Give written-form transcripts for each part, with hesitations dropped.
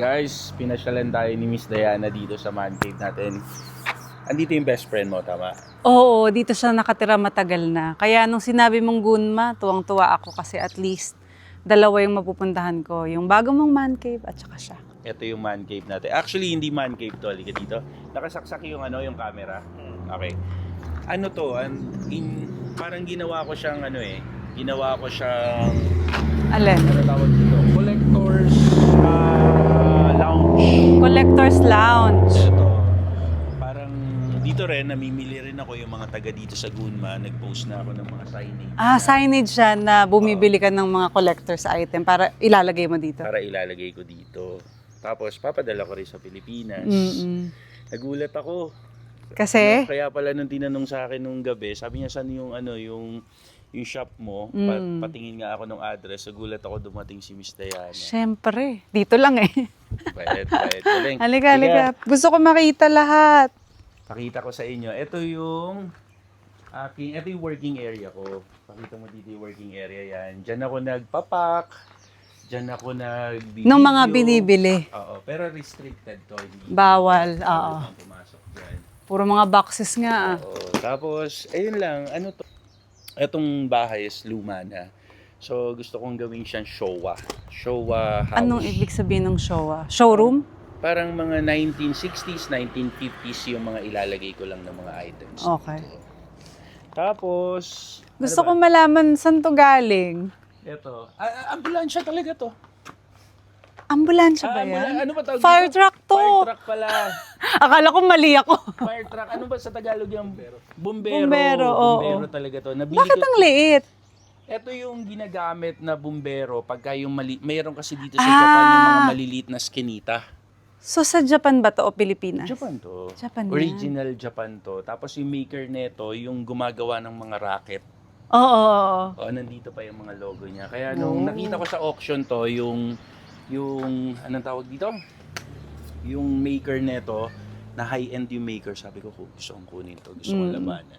Guys, pinasyalan tayo ni Miss Diana dito sa man cave natin. Andito yung best friend mo, tama? Oo, dito siya nakatira matagal na. Kaya nung sinabi mong Gunma, tuwang-tuwa ako kasi at least dalawa yung mapupuntahan ko. Yung bago mong man cave at saka siya. Ito yung man cave natin. Actually, hindi man cave to. Halika dito. Nakasaksak yung yung camera. Okay. Ano to? Parang ginawa ko siyang ginawa ko siyang Alin? ano tawag dito? Collector's lounge. Collector's Lounge. Ito. Parang dito rin, namimili rin ako yung mga taga dito sa Gunma. Nag-post na ako ng mga signage. Signage siya na bumibili ka ng mga collector's item para ilalagay mo dito. Para ilalagay ko dito. Tapos papadala ko rin sa Pilipinas. Nagulat ako. Kasi? Kaya pala nung tinanong sa akin nung gabi, sabi niya saan yung yung shop mo, patingin nga ako ng address, nagulat ako dumating si Miss Diana. Siyempre, dito lang eh. Bait. Galing. Halika. Gusto ko makita lahat. Pakita ko sa inyo. Ito yung working area ko. Pakita mo dito yung working area yan. Diyan ako nagpapak. Diyan ako nagbibideo. Nung mga binibili. Oo, pero restricted to. Bawal, oo. Pumasok dyan. Puro mga boxes nga. Oo. Tapos, ayun lang, ano to? Etong bahay is luma na. So, gusto kong gawin siyang Showa. Showa house. Anong ibig sabihin ng showa? Showroom? Parang mga 1960s, 1950s yung mga ilalagay ko lang ng mga items. Okay. Dito. Tapos, Gusto ko malaman saan to galing. Ito. Ambulansya talaga to. Ambulansya ba yan? Ano ba tawag Fire dito? truck to. Fire truck pala. Akala ko mali ako. Fire truck. Ano ba sa Tagalog yung bumbero? Bumbero, oo. Bumbero talaga to. Nabili Bakit ko. ang liit? Ito yung ginagamit na bumbero pagka yung mayroon kasi dito sa Japan yung mga maliliit na skinita. So sa Japan ba to o Pilipinas? Japan to. Japan yan. Original Japan to. Tapos yung maker nito, yung gumagawa ng mga racket. Oo. Nandito pa yung mga logo niya. Kaya nung nakita ko sa auction to, yung anong tawag dito? Yung maker nito, na high-end yung maker, sabi ko, gusto kong kunin to, gusto kong labanan.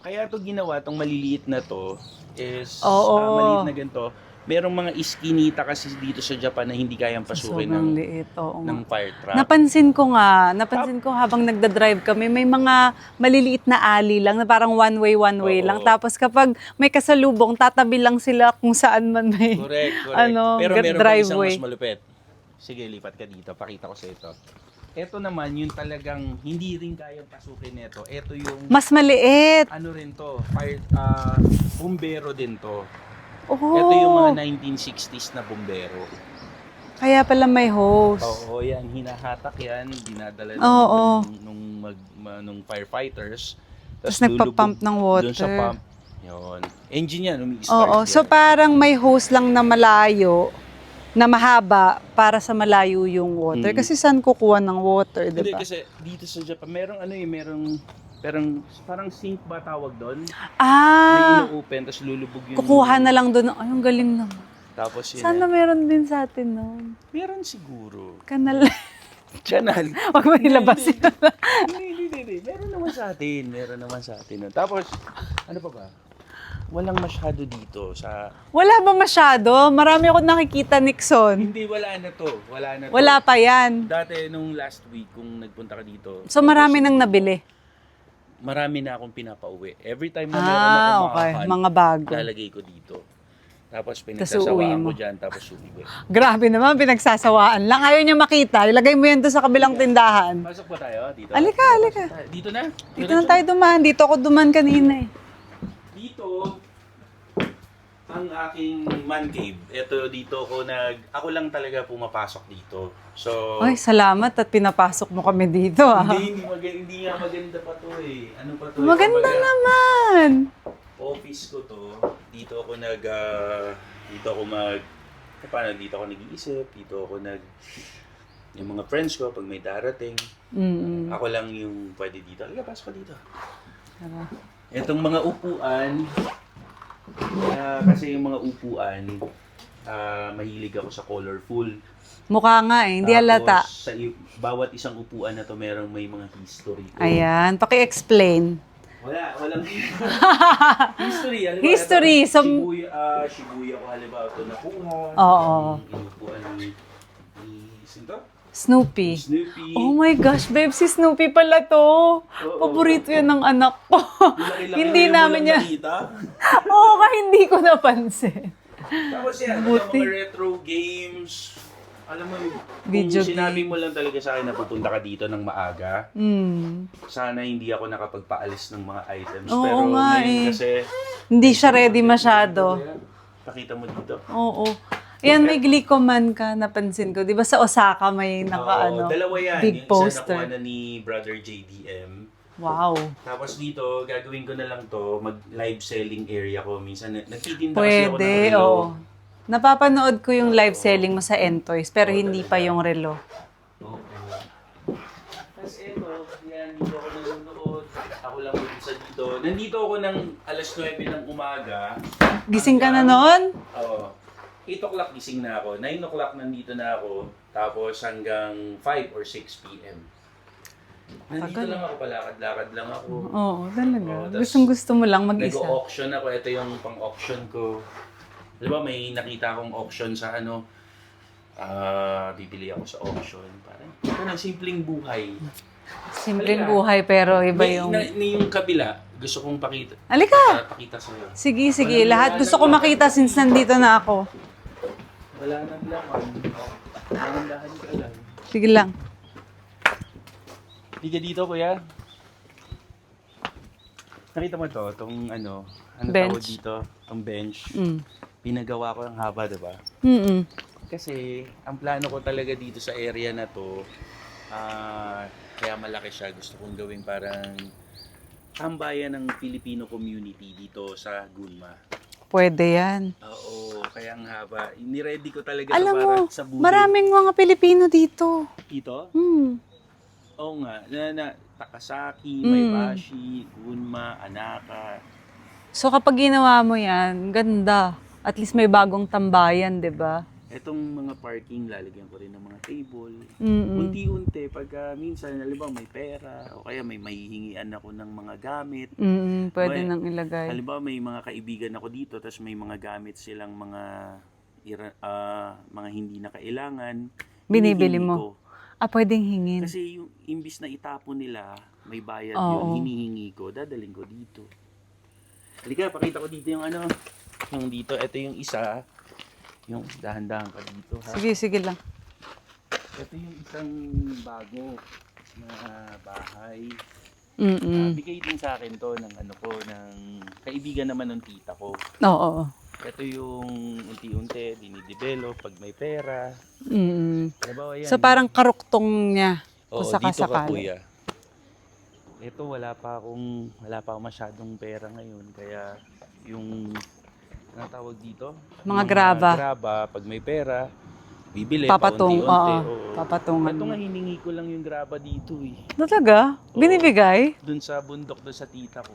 Kaya to ginawa, tong maliliit na to, is maliit na ganito. Merong mga iskinita kasi dito sa Japan na hindi kayang pasukin Sobrang liit. Oo. ng fire truck. Napansin ko habang nagdadrive kami, may mga maliliit na alley lang, na parang one way lang. Tapos kapag may kasalubong, tatabi lang sila kung saan man may Correct. Pero meron pa isang driveway. mas malupit. Sige, lipat ka dito. Pakita ko sa ito. Ito naman, yung talagang hindi rin kayang pasukin nito. Ito yung, Mas maliit. ano rin to, bumbero din to. Oh. Ito yung mga 1960s na bumbero. Kaya pala may hose. Oo, yan. Hinahatak yan. Dinadala nung firefighters. Tapos nagpa-pump ng water. Doon sa pump. Yun. Engine yan. Oo. So parang may hose lang na malayo, na mahaba para sa malayo yung water. Kasi saan kukuha ng water, Hindi, diba? kasi dito sa Japan, parang sink ba tawag doon? Ah! May ino-open, tapos lulubog yung... Kukuha na lang doon. Ay, ang galing naman. Tapos yun. Sana meron din sa atin noon. Meron siguro. Kanal. Channel. Huwag mo ilabas yun. Hindi. Meron naman sa atin. nun. Tapos, ano pa ba? Walang masyado dito sa... Wala ba masyado? Marami akong nakikita, Nixon. Hindi, wala na to. Wala pa yan. Dati, nung last week, kung nagpunta ka dito... So marami nang nabili. Marami na akong pinapauwi. Every time na meron akong okay. makakan, Mga bago. lalagay ko dito. Tapos pinagsasawaan ko dyan, tapos uwi. Grabe naman, pinagsasawaan lang. Ayaw niya makita. Ilagay mo yan doon sa kabilang tindahan. Pasok ba tayo? Dito? Alika. Dito na? Dito na tayo dumaan. Dito ako dumaan kanina eh. Dito, ang aking man cave. Dito ako lang talaga pumapasok dito. So, Ay, salamat at pinapasok mo kami dito ah. hindi nga maganda pa to eh. Ano pa to? Maganda naman. Office ko to. Dito ako nag-iisip. Yung mga friends ko, pag may darating, ako lang yung pwede dito. Halika, pasok ko dito. Itong mga upuan, kasi yung mga upuan, mahilig ako sa colorful. Mukha nga eh, hindi halata. Sa bawat isang upuan na to, may mga history. Ayan, paki-explain. Walang history. History, Shibuya ko halimbawa ito nakuha. Oo. Yung upuan ni Sino to? Snoopy. Snoopy. Oh my gosh, babe, si Snoopy pala to. Paborito yan ng anak ko. Laki-laki Hindi na namin walang yan. nakita. Oo, hindi ko napansin. Tapos yan, Buti. mga retro games. Alam mo, Video kung sinabi mo lang talaga sa akin na pupunta ka dito ng maaga, sana hindi ako nakapagpaalis ng mga items. Oo Pero nga ngayon eh. kasi, Hindi siya ready masyado. pakita mo dito. Oo. Ayan, may Glicoman ka, napansin ko. Di ba sa Osaka may Oo, dalawa yan. big Yung isa poster. nakuha na ni Brother JDM. Wow. Tapos dito, gagawin ko na lang to, mag-live selling area ko. Minsan, nagtitinda kasi ako ng Pwede, relo. oo. Napapanood ko yung live selling mo sa Entoys, pero hindi pa yung relo. Oo. Tapos eto, yan, dito ako nanonood. Ako lang isa dito. Nandito ako ng alas 9 ng umaga. Gising ka na noon? Oo. 8 o'clock gising na ako. 9 o'clock nandito na ako. Tapos hanggang 5 or 6 p.m. Nandito Tagal. lang ako, palakad-lakad lang ako. Oo, talaga. Oo, tas Gustong-gusto mo lang mag-isa. Nag-auction ako. Ito yung pang-auction ko. Di ba may nakita akong auction sa ano, bibili ako sa auction. Parang ito na, simpleng buhay. Simpleng buhay, pero iba yung... Yung kabila, gusto kong pakita. Halika! Pakita sa'yo. Sige, sige. Lahat gusto ko makita since nandito na ako. Wala nang laman. Dahan-dahan ka lang. Sige lang. Hindi ka dito, kuya. Nakita mo to, itong ano Bench. tawag dito, itong bench. Pinagawa ko ng haba, diba? Mm-mm. Kasi, ang plano ko talaga dito sa area na to, kaya malaki siya. Gusto kong gawing parang tambayan ng Filipino community dito sa Gunma. Pwede yan. Oo, kaya ang haba. Niready ko talaga Alam ito mo, para sa buhay. maraming mga Pilipino dito. Dito? Oo nga. Takasaki, Maybashi, Gunma, Anaka. So kapag ginawa mo yan, ganda. At least may bagong tambayan, di ba? Etong mga parking, lalagyan ko rin ng mga table. Mm-mm. Unti-unti, pagka minsan, halimbawa may pera, o kaya may mahihingian ako ng mga gamit. Pwede May- nang ilagay. Halimbawa may mga kaibigan ako dito, tapos may mga gamit silang mga mga hindi na kailangan. Binibili hinihingi mo? ko. Pwedeng hingin. Kasi yung imbis na itapon nila, may bayad Oo. yun, hinihingi ko, dadaling ko dito. Halika, pakita ko dito yung ano, yung dito, ito yung isa, yung dahan-dahan ka dito ha. Sige, sige lang. Ito yung isang bago na bahay. Bigay din sa akin to ng ano ko, ng kaibigan naman ng tita ko. Oo. Ito yung unti-unti, dinidevelop pag may pera. Halimbawa yan. So parang karuktong niya Oo, kung dito ka sakasakali. kuya. Ito wala pa akong masyadong pera ngayon kaya yung ano tawag dito? Mga graba. Graba pag may pera, bibili Papatung, paunti-unti. oo. Papatungan Ito mo. nga hiningi ko lang yung graba dito eh. Talaga? Oo. Binibigay? Doon sa bundok doon sa tita ko.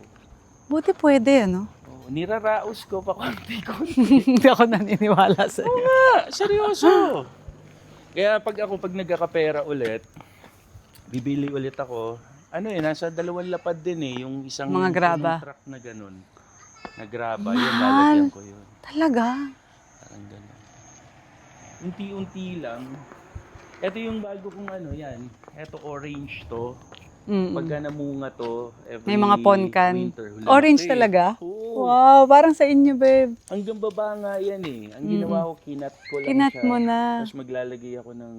Buti pwede, ano? Oo, niraraos ko pa konti-konti. Hindi ako naniniwala sa iyo. Seryoso. Kaya pag nagkakapera ulit, bibili ulit ako. Ano nasa 2 lapad din eh, yung isang Mga graba. yung truck na ganun. Na graba, yun lalagyan ko yun. Talaga? Parang ganun. Unti-unti lang. Ito yung bago kong ano, yan. Ito orange to. Pagka namunga to, every May mga ponkan. winter. Orange Lalaki. talaga? Oo. Wow, parang sa inyo, babe. Hanggang baba nga yan eh. Ang ginawa ko, kinat ko lang Kinat siya. mo na. Tapos maglalagay ako ng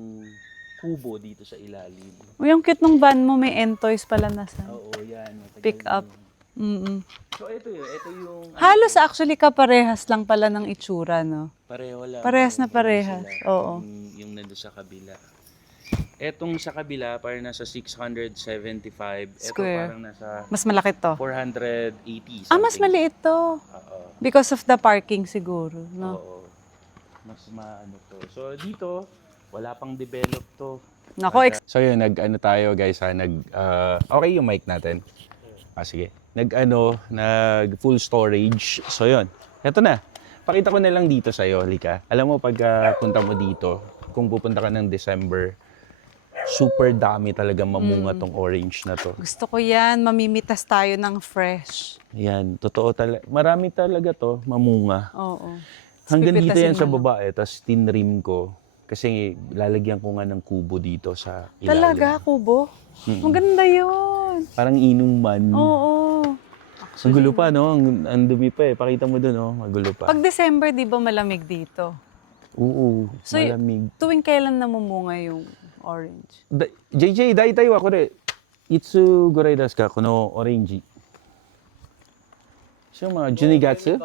kubo dito sa ilalim. Uy, yung cute nung van mo, may Entoys pala nasa. Oo, yan. Matagal Pick up. yun. So ito yun. Ito yung... Halos actually kaparehas lang pala ng itsura, no? Pareho lang. Parehas na Pareho parehas. sila. Oo. Yung nandun sa kabila. Etong sa kabila, parang nasa 675. Ito Square. parang nasa Mas malaki to. 480 something. Mas maliit to. Oo. Because of the parking siguro, no? Oo. Mas maano to. So dito, wala pang develop to. Nako, So yun, nag-ano tayo guys ha, okay yung mic natin? Sige. Nag full storage. So yun, eto na. Pakita ko na lang dito sa'yo, Lika. Alam mo, pag punta mo dito, kung pupunta ka ng December, super dami talaga mamunga tong orange na to. gusto ko yan. Mamimitas tayo ng fresh. Yan, totoo talaga. Marami talaga to, mamunga. Oo. Hanggang dito yan Pipitasin sa mo na. baba, tapos tinrim ko. Kasi lalagyan ko nga ng kubo dito sa ilalim. Talaga, kubo? Maganda yun. Parang inuman. Oo. Ang gulo pa, no? Ang dumi pa eh. Pakita mo doon, no? Magulo pa. Pag December, di ba malamig dito? Oo, So, malamig. tuwing kailan namumunga yung orange? JJ, daitayi wa kore, itsu gurai desu ka, kono orange? So, mga 12月?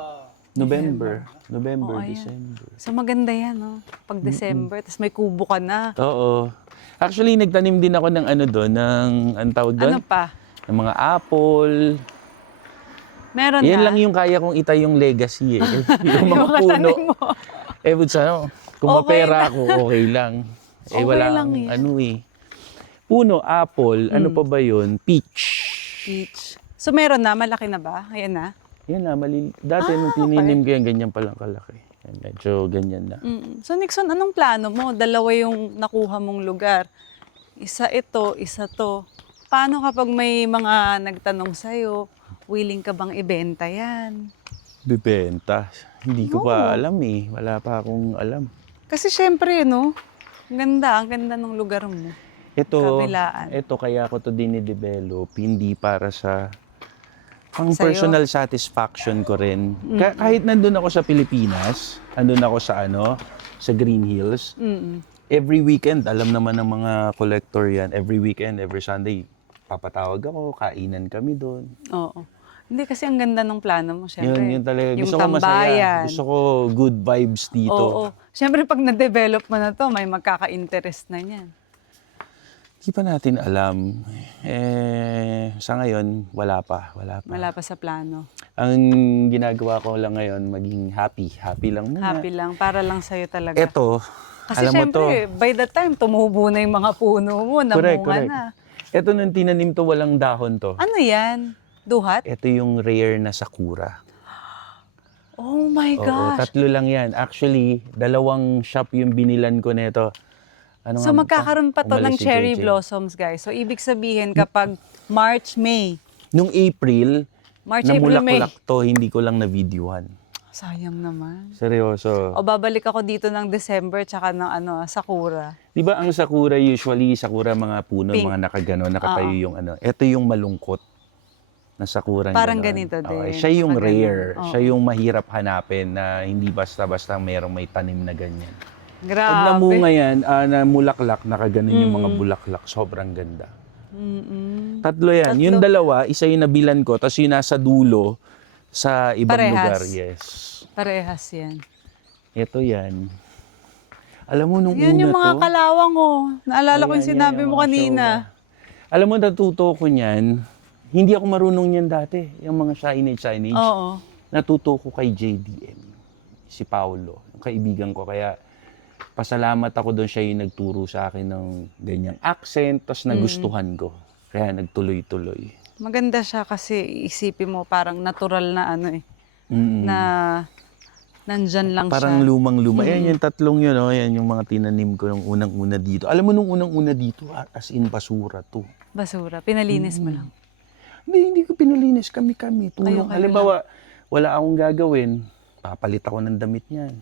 November. November, Oo, ayan. December. So maganda yan, no? Pag December, tapos may kubo ka na. Oo. Actually, nagtanim din ako ng ano doon, ng, anong tawag doon? Ano pa? Ng mga apple. Meron Yan na? lang yung kaya kong itayong legacy eh. Yung mga Yung puno. katanim mo. Eh, but ano, kung Okay mapera ako, okay lang. Eh, Okay wala lang akong yan. ano eh. Puno, apple, ano pa ba yun? Peach. Peach. So meron na? Malaki na ba? Ayan na? Yan na, dati nung tininim ko yan, ganyan palang kalaki. Yan, medyo ganyan na. So Nixon, anong plano mo? Dalawa yung nakuha mong lugar. Isa ito, isa to. Paano kapag may mga nagtanong sa'yo, willing ka bang ibenta yan? Bibenta. Hindi ko pa alam eh. Wala pa akong alam. Kasi syempre, no? Ang ganda ng lugar mo. Kabilaan. Ito kaya ko to dinidevelop, hindi para sa pang Sa'yo? personal satisfaction ko rin. Kahit nandun ako sa Pilipinas, nandun ako sa sa Green Hills, every weekend, alam naman ng mga collector yan, every weekend, every Sunday, papatawag ako, kainan kami doon. Oo. Hindi kasi ang ganda ng plano mo, syempre. Yun talaga. Yung Gusto ko masaya. tambayan. Gusto ko good vibes dito. Oo. Syempre pag na-develop mo na to, may magkaka-interest na niyan. Hindi pa natin alam. Sa ngayon, wala pa. Wala pa sa plano. Ang ginagawa ko lang ngayon, maging happy. Happy lang muna. Happy lang, para lang sa'yo talaga. Ito, Kasi alam mo to. syempre, by the time tumubo na yung mga puno mo, namunga na. Ito nung tinanim to, walang dahon to. Ano yan? Duhat? Ito yung rare na sakura. Oh my Oo, gosh. 3 lang yan. Actually, 2 shop yung binilan ko nito. So magkakaroon pa to ng Umalis si cherry JJ. blossoms, guys. So ibig sabihin kapag March, May, Nung April, March, April, May. namulaklak to, hindi ko lang na-videohan. Sayang naman. Seryoso. O babalik ako dito ng December tsaka ng Sakura. Di ba ang sakura usually, sakura mga puno, Pink. mga nakagano, nakatayo yung Ito yung malungkot na sakura. Parang ganito din. Siya yung Nakaganon. rare. Oo. Siya yung mahirap hanapin na hindi basta-basta merong may tanim na ganyan. Pag Grabe. namunga yan, namulaklak, nakaganon yung mga bulaklak. Sobrang ganda. 3 yan. Yung 2, isa yung nabilan ko, tapos yung nasa dulo sa ibang Parehas. lugar. Yes. Parehas yan. Ito yan. Alam mo, nung Yan una yung mga to, kalawang Naalala ko yung ayan, sinabi yung mo mga kanina. alam mo, natuto ko niyan. Hindi ako marunong niyan dati. Yung mga signage. Oo. Natuto ko kay JDM. Si Paolo. Yung kaibigan ko. Kaya pasalamat ako doon, siya yung nagturo sa akin ng ganyang accent. Tapos nagustuhan ko. Kaya nagtuloy-tuloy. Maganda siya kasi isipin mo parang natural na na nandyan lang Parang siya. lumang-luma. Ayan yung 3 yun. Ayan yung mga tinanim ko nung unang-una dito. Alam mo, nung unang-una dito, as in basura to. Basura. Pinalinis mo lang. Hindi ko pinalinis. Kami-kami. Tulong. Kayo Halimbawa, wala akong gagawin. Papalit ako ng damit niyan.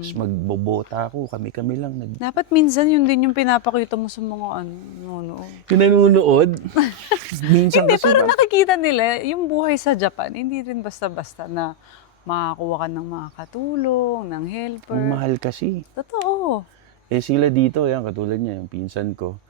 Tapos magbobota ako. Kami-kami lang. Dapat minsan yun din yung pinapakita mo sa mga nanonood. Yung nanonood, minsan Hindi, kasi parang nakikita nila yung buhay sa Japan. Hindi rin basta-basta na makakuha ka ng mga katulong, ng helper. ang mahal kasi. Totoo. Sila dito, yan, katulad niya, yung pinsan ko.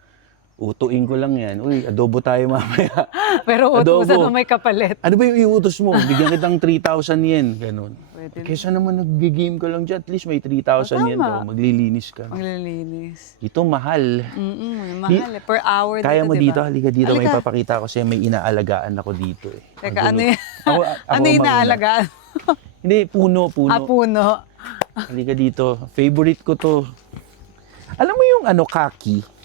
Utuin ko lang yan. Uy, adobo tayo mamaya. Pero Adobo. utusan mo may kapalit. Ano ba yung iutos mo? Bigyan kitang 3,000 yen. Ganun. Pwede. Kesa naman nag-game ka lang dyan, at least may 3,000 yen tama. to. Maglilinis ka. Maglilinis. Ito, mahal. Mahal eh. Per hour Kaya mo dito, diba? halika dito. May Halika. papakita ko sa'yo, may inaalagaan ako dito eh. Teka, ano yun? Ako ano yung mauna. naalagaan? Hindi, puno. Puno. Halika dito. Favorite ko to. Alam mo yung kaki?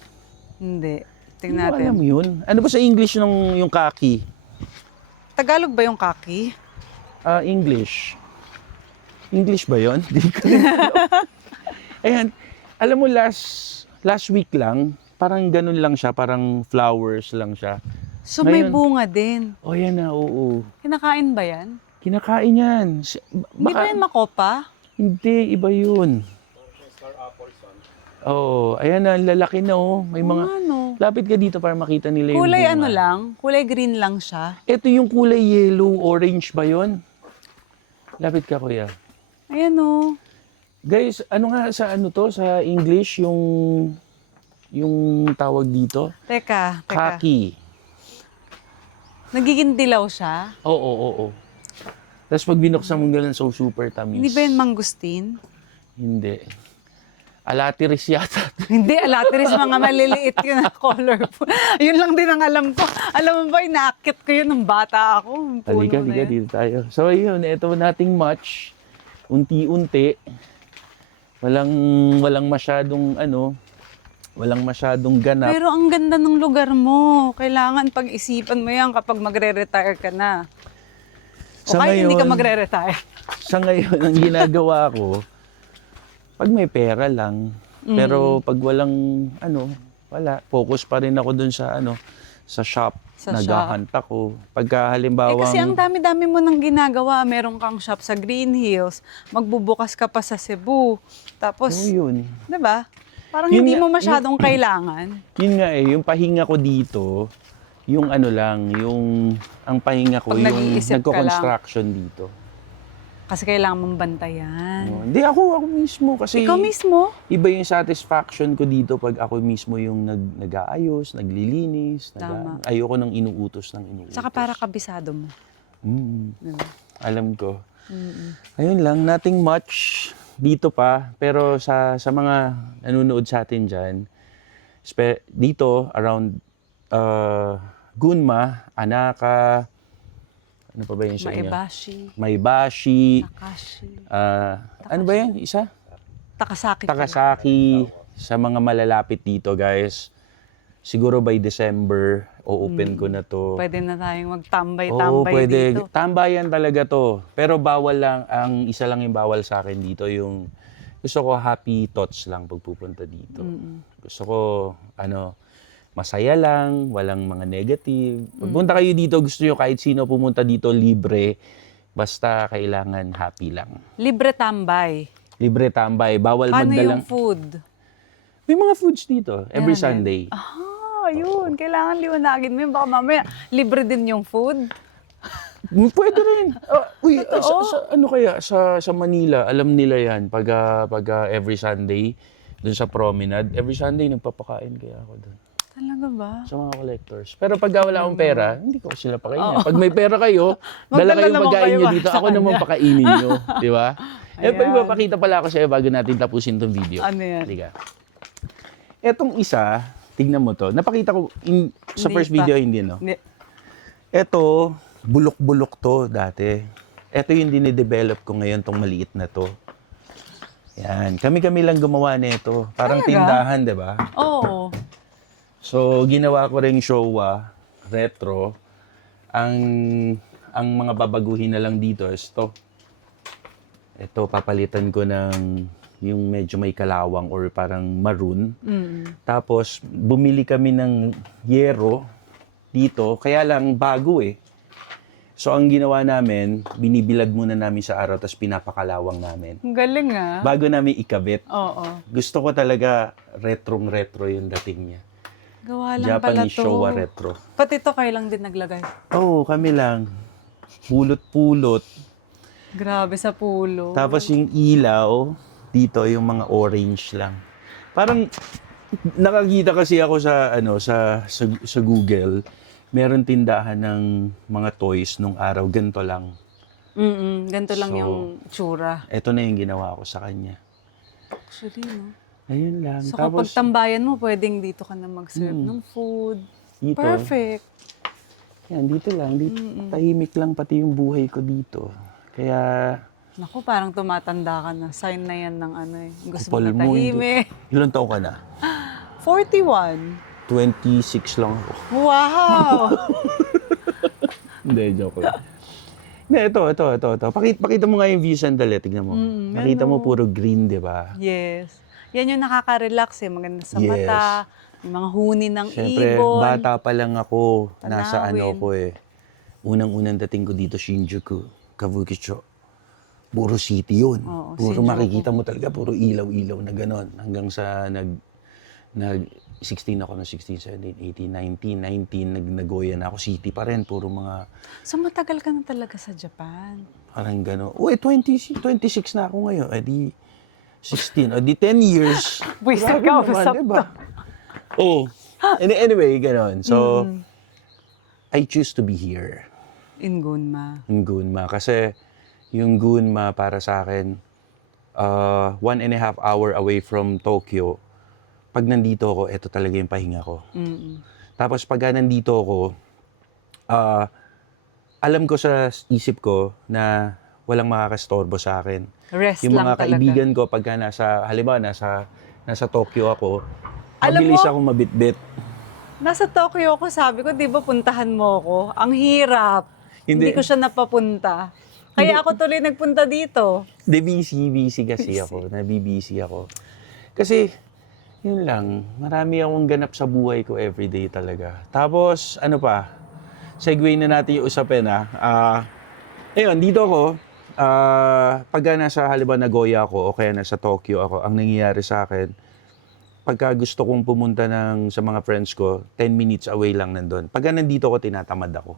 Hindi. Hindi Tingnan mo natin. alam yun? Ano ba sa English ng yung kaki? Tagalog ba yung kaki? English. English ba yun? Di ko rin alam. Ayan. Alam mo, last week lang, parang ganun lang siya. Parang flowers lang siya. So may Ngayon- bunga din. O yan na, oo. Kinakain ba yan? Kinakain yan. Hindi ba yan makopa? Hindi, iba yun. Oh, ayan na, ang lalaki na oh. May mga, Ano? lapit ka dito para makita nila yung Kulay bunga. ano lang? Kulay green lang siya. Ito yung kulay yellow, orange ba yon? Lapit ka, kuya. Ayan o. Guys, ano nga sa ano to, sa English, yung tawag dito? Teka. Kaki. Nagiging dilaw siya? Oo. Tapos pag binuksan mo ganun, so super tamis. Hindi ba yun mangustin? Hindi. Alatiris yata. Hindi, alatiris, mga maliliit yun na colorful. Yun lang din ang alam ko. Alam mo ba, inaakit ko yun nung bata ako. Halika, dito tayo. So yun, ito nating match. Unti-unti. Walang masyadong walang masyadong ganap. Pero ang ganda ng lugar mo. Kailangan pag-isipan mo yan kapag magre-retire ka na. O Sa kahit hindi ka ngayon- magre-retire. Sa ngayon, ang ginagawa ko, pag may pera lang. Pero pag walang, wala. Focus pa rin ako dun sa, sa shop. Sa Naghahunt ako. Pagka halimbawang... Kasi ang dami-dami mo nang ginagawa. Meron kang shop sa Green Hills. Magbubukas ka pa sa Cebu. Tapos, yun. di ba? Parang Yun hindi nga, mo masyadong kailangan. Yun nga yung pahinga ko dito, yung ang pahinga ko, Pag yung nag-iisip ka nagko-construction dito. Kasi kailangan mong bantayan. Hindi, ako mismo. Kasi Ikaw mismo? iba yung satisfaction ko dito pag ako mismo yung nag-aayos, naglilinis. Tama. Ayoko nang inuutos ng inuutos. Saka para kabisado mo. Diba? Alam ko. Ayun lang, nothing much dito pa. Pero sa mga nanonood sa atin dyan, dito, around Gunma, Anaka, ano pa ba yun sa inyo? Maybashi. Takashi. Ano ba yan? Isa? Takasaki. Takasaki. Sa mga malalapit dito, guys. Siguro by December, o-open ko na to. Pwede na tayong Oo, magtambay-tambay pwede. dito. Tambayan talaga to. Pero bawal lang, ang isa lang yung bawal sa akin dito, yung gusto ko happy thoughts lang pag pupunta dito. Gusto ko, masaya lang, walang mga negative. Pagpunta kayo dito, gusto nyo kahit sino pumunta dito, libre. Basta kailangan happy lang. Libre tambay. Libre tambay, bawal Paano magdalang. yung food? May mga foods dito, every Meron din. Sunday. Yun. Kailangan liwanagin mo yun. Baka mamaya, libre din yung food. Pwede rin. Sa Manila, alam nila yan. Pag every Sunday, dun sa promenade, every Sunday nagpapakain kaya ako dun. Talaga ba? Sa mga collectors. Pero pag wala akong pera, hindi ko sila pakainin. Pag may pera kayo, dala Magdala kayo naman pagkain kayo nyo dito. sa Ako naman kanya. pakainin nyo. Di ba? Ayan. Ipapakita pala ako sa'yo bago natin tapusin tong video. Ano yan? Halika. Etong isa, tignan mo to. Napakita ko sa Hindi first pa. video, hindi no? Hindi. Ito, bulok-bulok to dati. Ito yung dinidevelop ko ngayon, tong maliit na to. Yan. Kami-kami lang gumawa nito. Parang Talaga? tindahan, di ba? Oo. So, ginawa ko rin Showa, retro. Ang mga babaguhin na lang dito is to. Ito, papalitan ko ng yung medyo may kalawang or parang maroon. Tapos, bumili kami ng yero dito. Kaya lang, bago eh. So, ang ginawa namin, binibilad muna namin sa araw, tapos pinapakalawang namin. Ang galing ah. Bago namin ikabit. Oo. Gusto ko talaga retrong-retro yung dating niya. Gawa lang pala Japanese to. Showa retro. Pati to kayo lang din naglagay. Oo, kami lang. Pulot-pulot. Grabe sa pulo. Tapos yung ilaw, dito yung mga orange lang. Parang nakakita kasi ako sa Google, meron tindahan ng mga toys nung araw, ganito lang. Ganito lang So, yung tsura. Ito na yung ginawa ko sa kanya. Actually, no? Ayun lang. So Tapos, kapag tambayan mo, pwedeng dito ka na mag-serve ng food. dito, Perfect. yan, dito lang. Dito, tahimik lang pati yung buhay ko dito. Kaya, Naku, parang tumatanda ka na. Sign na yan ng ano eh. Gusto mo kupal na mo, tahimik. ilan taon ka na? 41. 26 lang ako. Wow! Hindi, joke lang. Hindi, ito. Pakita mo nga yung view sandali, tignan mo. Nakita mo puro green, di ba? Yes. Yan yung nakaka-relax eh. Maganda sa Yes. mata. Yung mga huni ng Siyempre, ibon. bata pa lang ako. Nasa Tanawin. ko eh. Unang-unang dating ko dito, Shinjuku, Kabukicho. puro city yun. Oo, Puro Shinjuku. makikita mo talaga, puro ilaw-ilaw na gano'n. Hanggang sa 16 ako na 16, 17, 18, 19, Nagoya na ako. City pa rin, puro mga So matagal ka na talaga sa Japan. parang gano'n. Uy, 26 na ako ngayon. Eh di 16, o di 10 years. Buwisit Grabe ka, naman, usap diba? Oh. Anyway, gano'n. So, I choose to be here In Gunma. in Gunma. Kasi yung Gunma para sa akin, 1.5 hour away from Tokyo. Pag nandito ako, ito talaga yung pahinga ko. Tapos pag nandito ako, alam ko sa isip ko na walang makakastorbo sa akin. Rest Yung lang mga talaga. kaibigan ko, pagka halimbawa, nasa Tokyo ako, Alam mabilis mo- akong mabitbit. Nasa Tokyo ako, sabi ko, di ba puntahan mo ako? Ang hirap. Hindi ko siya napapunta. Kaya ako tuloy nagpunta dito. Busy kasi ako. Nabibisi ako. Kasi, yun lang. Marami akong ganap sa buhay ko everyday talaga. Tapos, ano pa? Segue na natin yung usapin, ayun, dito ako. Pagka nasa halimbawa Nagoya ako o kaya nasa Tokyo ako, ang nangyayari sa akin, pagka gusto kong pumunta sa mga friends ko, 10 minutes away lang nandun. Pagka nandito ako, tinatamad ako.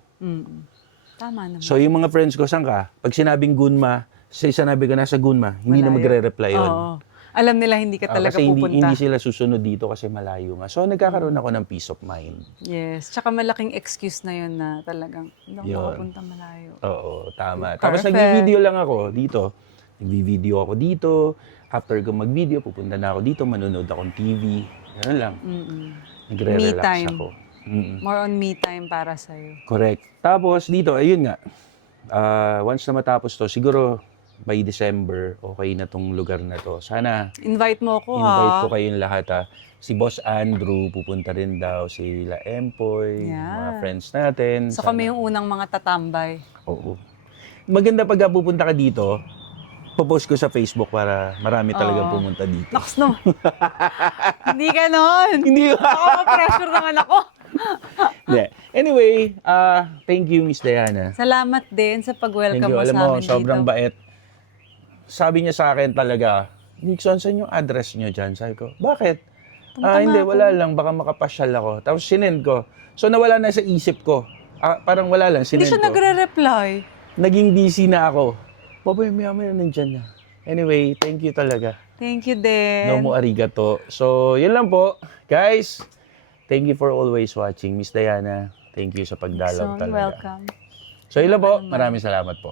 Tama naman. So, yung mga friends ko, saan ka? Pag sinabing Gunma, sinabi ko nasa Gunma, hindi na Malayo. magre-reply yun. Oo. Alam nila hindi ka talaga Kasi pupunta. hindi sila susunod dito kasi malayo nga. So, nagkakaroon ako ng peace of mind. Yes. Tsaka malaking excuse na yun na talagang hindi ako Yun. makapunta malayo. Oo, tama. Tapos Perfect. nag-video lang ako dito. Nag-video ako dito. After ko mag-video, pupunta na ako dito, manonood akong TV. Ganun lang. Nagre-relax Me time. ako. More on me time para sa'yo. Correct. Tapos dito, ayun nga. Once na matapos to, siguro by December, okay na tong lugar na to. Sana Invite mo ako, invite ha? ko kayong lahat, ha. Si Boss Andrew, pupunta rin daw. Si La Empoy, Yeah. mga friends natin. So kami yung unang mga tatambay. Oo. Maganda pag pupunta ka dito, popost ko sa Facebook para marami talagang pumunta dito. Naks no. Hindi ganon. Hindi ba? Ako ma-pressure naman ako. Hindi. Anyway, thank you, Miss Diana. Salamat din sa Thank pag-welcome you. mo Alam sa mo, amin sobrang dito. bait. Sabi niya sa akin talaga, Nixon, saan yung address niyo dyan? Sabi ko, bakit? Punta Hindi, nga ako. wala lang. Baka makapasyal ako. Tapos sinend ko. So nawala na sa isip ko. Parang wala lang, Hindi sinend siya ko. nagre-reply. Naging busy na ako. Babay, maya-maya nandyan na. Anyway, thank you talaga. Thank you din. No mo arigato. So, yun lang po. Guys, thank you for always watching. Miss Diana, thank you sa pagdalaw So, talaga. welcome. So, yun lang po. Maraming salamat po.